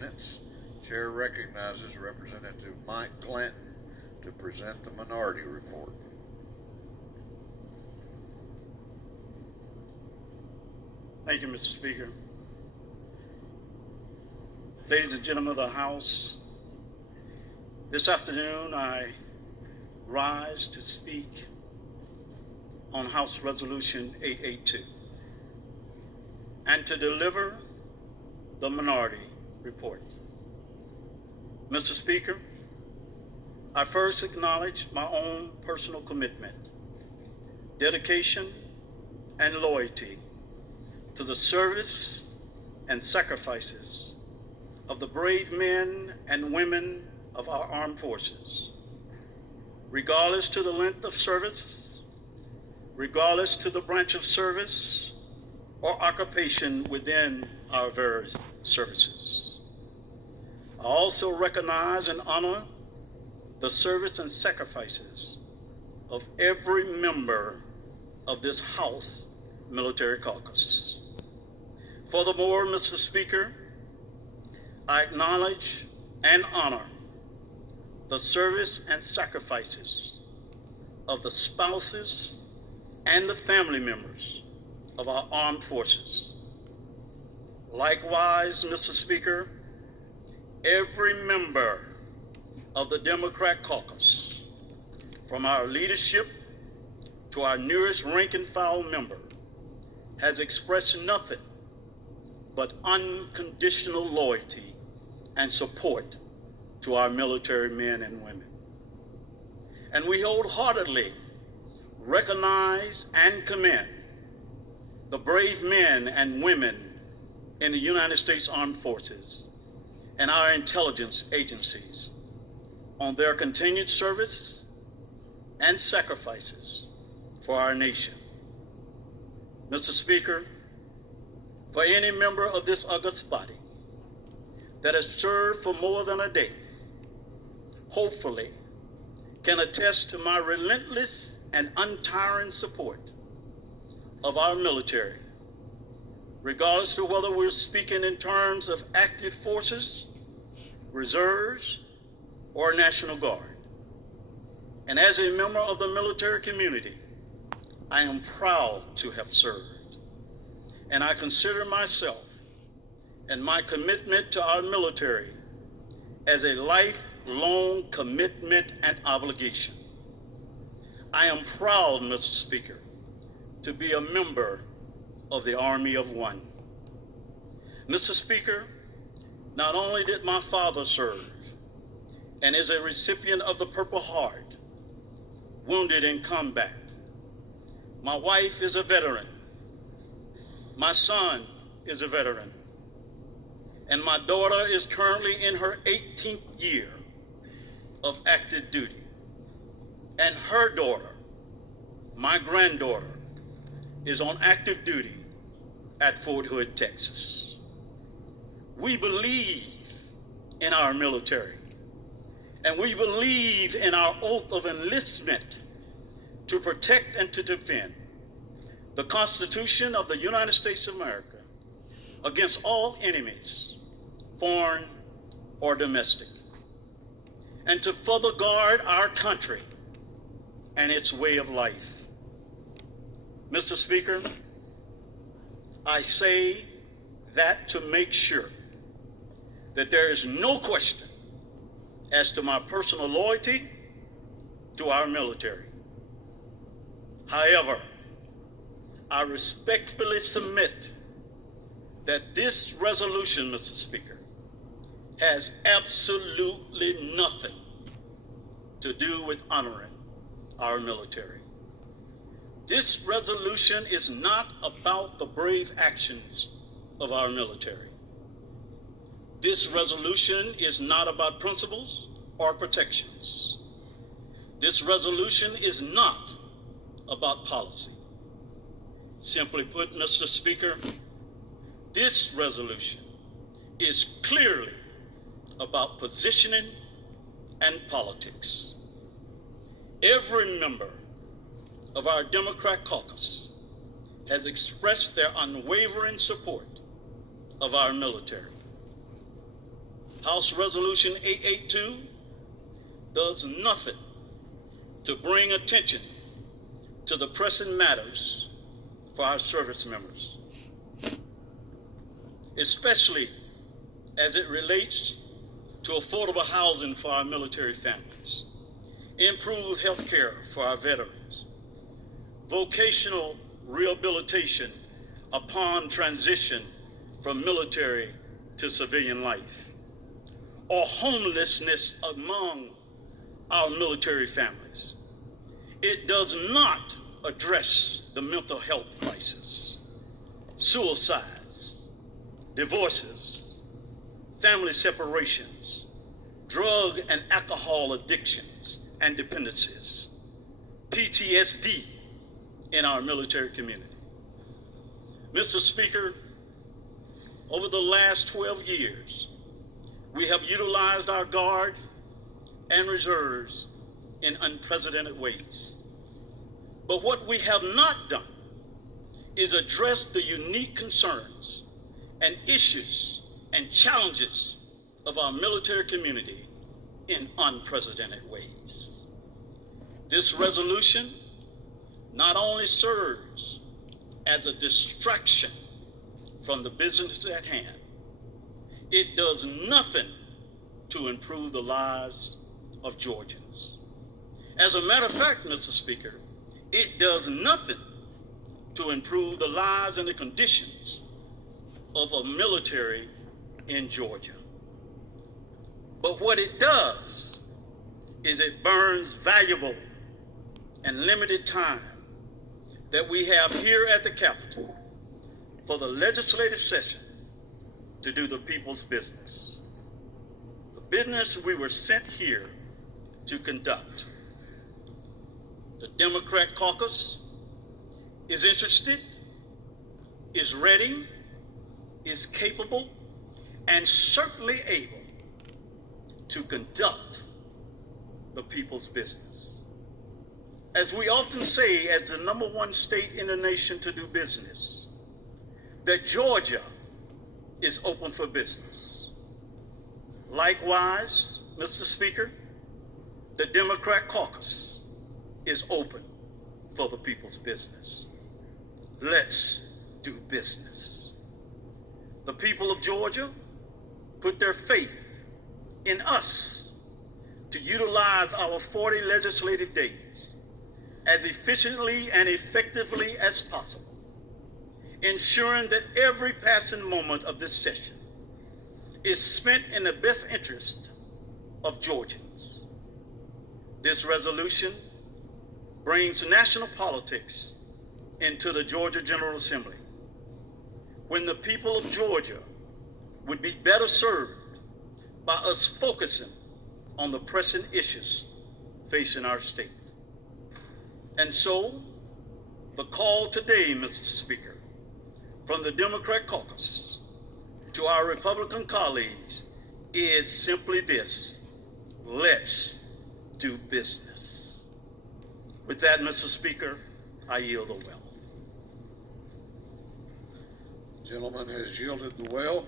minutes. Chair recognizes Representative Mike Glanton to present the minority report. Thank you, Mr. Speaker. Ladies and gentlemen of the House, this afternoon I rise to speak on House Resolution 882 and to deliver the minority report. Mr. Speaker, I first acknowledge my own personal commitment, dedication, and loyalty to the service and sacrifices of the brave men and women of our armed forces, regardless to the length of service, regardless to the branch of service or occupation within our various services. I also recognize and honor the service and sacrifices of every member of this House Military Caucus. Furthermore, Mr. Speaker, I acknowledge and honor the service and sacrifices of the spouses and the family members of our armed forces. Likewise, Mr. Speaker, every member of the Democrat caucus, from our leadership to our nearest rank and file member, has expressed nothing but unconditional loyalty and support to our military men and women. And we wholeheartedly recognize and commend the brave men and women in the United States Armed Forces and our intelligence agencies on their continued service and sacrifices for our nation. Mr. Speaker, for any member of this august body that has served for more than a day, hopefully can attest to my relentless and untiring support of our military, regardless of whether we're speaking in terms of active forces, reserves, or National Guard. And as a member of the military community, I am proud to have served. And I consider myself and my commitment to our military as a lifelong commitment and obligation. I am proud, Mr. Speaker, to be a member of the Army of One. Mr. Speaker, not only did my father serve and is a recipient of the Purple Heart, wounded in combat, my wife is a veteran, my son is a veteran, and my daughter is currently in her 18th year of active duty. And her daughter, my granddaughter, is on active duty at Fort Hood, Texas. We believe in our military, and we believe in our oath of enlistment to protect and to defend the Constitution of the United States of America against all enemies, foreign or domestic, and to further guard our country and its way of life. Mr. Speaker, I say that to make sure that there is no question as to my personal loyalty to our military. However, I respectfully submit that this resolution, Mr. Speaker, has absolutely nothing to do with honoring our military. This resolution is not about the brave actions of our military. This resolution is not about principles or protections. This resolution is not about policy. Simply put, Mr. Speaker, this resolution is clearly about positioning and politics. Every member of our Democrat caucus has expressed their unwavering support of our military. House Resolution 882 does nothing to bring attention to the pressing matters for our service members, especially as it relates to affordable housing for our military families, improved health care for our veterans, vocational rehabilitation upon transition from military to civilian life, or homelessness among our military families. It does not address the mental health crisis, suicides, divorces, family separations, drug and alcohol addictions and dependencies, PTSD in our military community. Mr. Speaker, over the last 12 years, we have utilized our Guard and reserves in unprecedented ways. But what we have not done is address the unique concerns and issues and challenges of our military community in unprecedented ways. This resolution not only serves as a distraction from the business at hand, it does nothing to improve the lives of Georgians. As a matter of fact, Mr. Speaker, it does nothing to improve the lives and the conditions of a military in Georgia. But what it does is it burns valuable and limited time that we have here at the Capitol for the legislative session to do the people's business. The business we were sent here to conduct. The Democrat caucus is interested, is ready, is capable, and certainly able to conduct the people's business. As we often say, as the #1 state in the nation to do business, that Georgia is open for business. Likewise, Mr. Speaker, the Democrat caucus is open for the people's business. Let's do business. The people of Georgia put their faith in us to utilize our 40 legislative days as efficiently and effectively as possible, ensuring that every passing moment of this session is spent in the best interest of Georgians. This resolution brings national politics into the Georgia General Assembly, when the people of Georgia would be better served by us focusing on the pressing issues facing our state. And so, the call today, Mr. Speaker, from the Democrat caucus to our Republican colleagues is simply this: let's do business. With that, Mr. Speaker, I yield the well. Gentleman has yielded the well.